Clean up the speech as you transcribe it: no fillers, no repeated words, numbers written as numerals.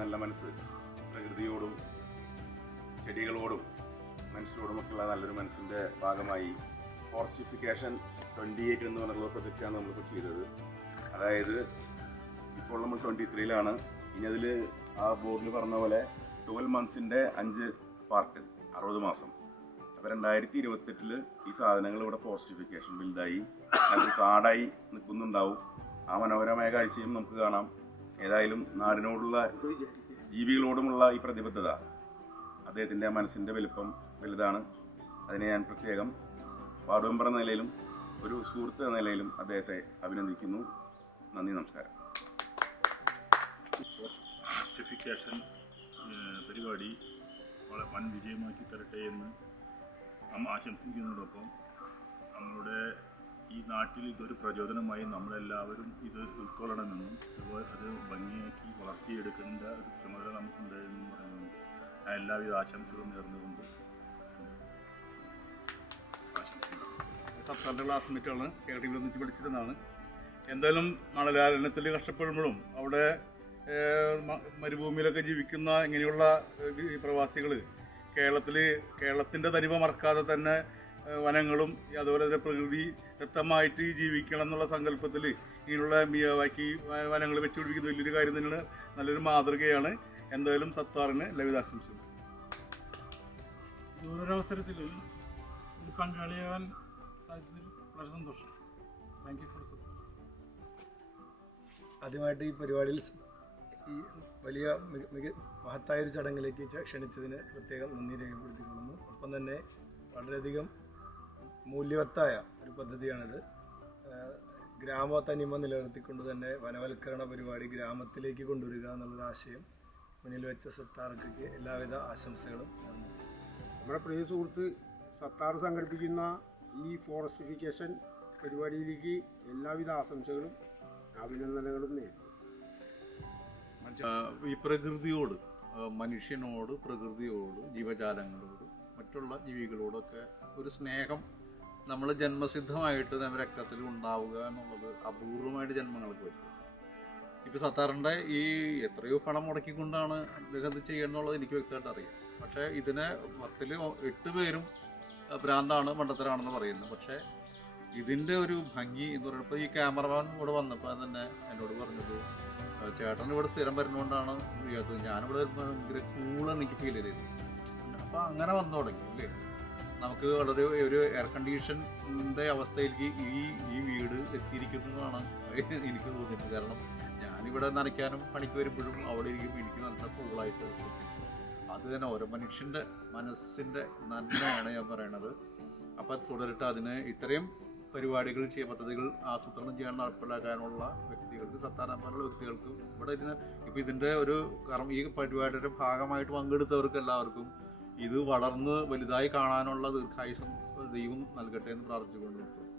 നല്ല മനസ്സ്, പ്രകൃതിയോടും ചെടികളോടും മനുഷ്യരോടുമൊക്കെയുള്ള നല്ലൊരു മനസ്സിൻ്റെ ഭാഗമായി ഫോറസ്റ്റിഫിക്കേഷൻ 28 എന്ന് പറഞ്ഞുള്ള പ്രൊജക്റ്റാണ് നമ്മളിപ്പോൾ ചെയ്തത്. അതായത് ഇപ്പോൾ നമ്മൾ 23-ലാണ്. ഇനി അതിൽ ആ ബോർഡിൽ പറഞ്ഞ പോലെ 12 മന്ത്സിൻ്റെ 5 പാർട്ട്, 60 മാസം. അപ്പോൾ 2028 ഈ സാധനങ്ങൾ ഇവിടെ ഫോറസ്റ്റിഫിക്കേഷൻ ബിൽഡായി അത് കാടായി നിൽക്കുന്നുണ്ടാവും. ആ മനോഹരമായ കാഴ്ചയും നമുക്ക് കാണാം. ഏതായാലും നാടിനോടുള്ള ജീവികളോടുമുള്ള ഈ പ്രതിബദ്ധത, അദ്ദേഹത്തിൻ്റെ മനസ്സിൻ്റെ വലുതാണ്. അതിനെ ഞാൻ പ്രത്യേകം വാർഡ് മെമ്പർ എന്ന നിലയിലും ഒരു സുഹൃത്ത് എന്ന നിലയിലും അദ്ദേഹത്തെ അഭിനന്ദിക്കുന്നു. നന്ദി, നമസ്കാരം. ഫോറസ്റ്റിഫിക്കേഷൻ പരിപാടി വളരെ വൻ വിജയമാക്കി തരട്ടെ എന്ന് നാം ആശംസിക്കുന്നതോടൊപ്പം നമ്മളുടെ ഈ നാട്ടിൽ ഇതൊരു പ്രചോദനമായി നമ്മളെല്ലാവരും ഇത് ഉൾക്കൊള്ളണമെന്നും അത് ഭംഗിയാക്കി വളർത്തിയെടുക്കേണ്ട ഒരു ചുമതല നമുക്കുണ്ട് എന്നും പറയുന്നത് എല്ലാവിധ ആശംസകളും നേർന്നുകൊണ്ട് സർക്കാരിൻ്റെ ക്ലാസ്മേറ്റാണ്, കേരളത്തിൽ ഒന്നിച്ച് പഠിച്ചിരുന്നതാണ്. എന്തായാലും മണലാരണ്യത്തിൽ കഷ്ടപ്പെടുമ്പോഴും അവിടെ മരുഭൂമിയിലൊക്കെ ജീവിക്കുന്ന ഇങ്ങനെയുള്ള പ്രവാസികൾ കേരളത്തിൻ്റെ തനിമ മറക്കാതെ തന്നെ വനങ്ങളും അതുപോലെ തന്നെ പ്രകൃതി ദത്തമായിട്ട് ജീവിക്കണം എന്നുള്ള സങ്കല്പത്തിൽ ഇങ്ങനെയുള്ള മിയാവാക്കി വനങ്ങൾ വെച്ചുപിടിപ്പിക്കുന്ന വലിയൊരു കാര്യം തന്നെയാണ്, നല്ലൊരു മാതൃകയാണ്. എന്തായാലും സത്താറിന് എല്ലാവിധ ആശംസകളും. ഓരോരവസരത്തിൽ പങ്കാളിയാവാൻ സാധിച്ചതിൽ വളരെ സന്തോഷം. Thank you for Sattar. ആദ്യമായിട്ട് ഈ പരിപാടിയിൽ ഈ വലിയ മഹത്തായൊരു ചടങ്ങിലേക്ക് ക്ഷണിച്ചതിന് പ്രത്യേകം നന്ദി രേഖപ്പെടുത്തിക്കൊള്ളുന്നു. ഒപ്പം തന്നെ വളരെയധികം മൂല്യവത്തായ ഒരു പദ്ധതിയാണിത്. ഗ്രാമ തനിമ നിലനിർത്തിക്കൊണ്ട് തന്നെ വനവൽക്കരണ പരിപാടി ഗ്രാമത്തിലേക്ക് കൊണ്ടുവരിക എന്നുള്ളൊരു ആശയം മുന്നിൽ വെച്ച സത്താർക്ക് എല്ലാവിധ ആശംസകളും നേർന്നു. നമ്മുടെ പ്രിയ സുഹൃത്ത് സത്താർ സംഘടിപ്പിക്കുന്ന ഈ ഫോറസ്റ്റിഫിക്കേഷൻ പരിപാടിയിലേക്ക് എല്ലാവിധ ആശംസകളും അഭിനന്ദനങ്ങളും നേരുന്നു. ഈ പ്രകൃതിയോട്, മനുഷ്യനോട്, പ്രകൃതിയോട്, ജീവജാലങ്ങളോട്, മറ്റുള്ള ജീവികളോടൊക്കെ ഒരു സ്നേഹം നമ്മൾ ജന്മസിദ്ധമായിട്ട് നമ്മുടെ രക്തത്തിൽ ഉണ്ടാവുക എന്നുള്ളത് അപൂർവമായിട്ട് ജന്മങ്ങൾക്ക് പറ്റും. ഇപ്പോൾ സത്താറിൻ്റെ ഈ എത്രയോ പണം മുടക്കിക്കൊണ്ടാണ് അദ്ദേഹം ഇത് ചെയ്യുന്നുള്ളത് എനിക്ക് വ്യക്തമായിട്ട് അറിയാം. പക്ഷേ ഇതിന് 10-ൽ 8 പേരും ഭ്രാന്താണ്, മണ്ടത്തരാണെന്ന് പറയുന്നു. പക്ഷേ ഇതിൻ്റെ ഒരു ഭംഗി എന്ന് പറയുമ്പോൾ ഈ ക്യാമറമാൻ ഇവിടെ വന്നപ്പോൾ തന്നെ എന്നോട് പറഞ്ഞത്, ചേട്ടൻ ഇവിടെ സ്ഥിരം വരുന്നതുകൊണ്ടാണ് ചെയ്യാത്തത്, ഞാനിവിടെ വരുമ്പോൾ ഭയങ്കര കൂളാണ് എനിക്ക് ഫീൽ ചെയ്തത്. അപ്പോൾ അങ്ങനെ വന്നു തുടങ്ങി അല്ലേ. നമുക്ക് വളരെ ഒരു എയർ കണ്ടീഷൻ്റെ അവസ്ഥയിലേക്ക് ഈ വീട് എത്തിയിരിക്കുന്നതാണ് എനിക്ക് തോന്നിയത്. കാരണം ഞാനിവിടെ നനയ്ക്കാനും പണിക്ക് വരുമ്പോഴും അവിടെ ഇരിക്കും എനിക്ക് നല്ല കൂളായിട്ട്. അത് തന്നെ ഓരോ മനുഷ്യൻ്റെ മനസ്സിൻ്റെ നന്മയാണ് ഞാൻ പറയണത്. അപ്പോൾ തുടരട്ടെ. അതിന് ഇത്രയും പരിപാടികൾ പദ്ധതികൾ ആസൂത്രണം ചെയ്യാൻ നടപ്പിലാക്കാനുള്ള വ്യക്തികൾക്ക്, സത്താറാനുള്ള വ്യക്തികൾക്കും ഇവിടെ ഇപ്പോൾ ഇതിൻ്റെ ഒരു ഈ പരിപാടിയുടെ ഭാഗമായിട്ട് പങ്കെടുത്തവർക്ക് എല്ലാവർക്കും ഇത് വളർന്ന് വലുതായി കാണാനുള്ള ദീർഘായുസ്സും ദൈവം നൽകട്ടെ എന്ന് പ്രാർത്ഥിച്ചുകൊണ്ട് നിർത്തുന്നു.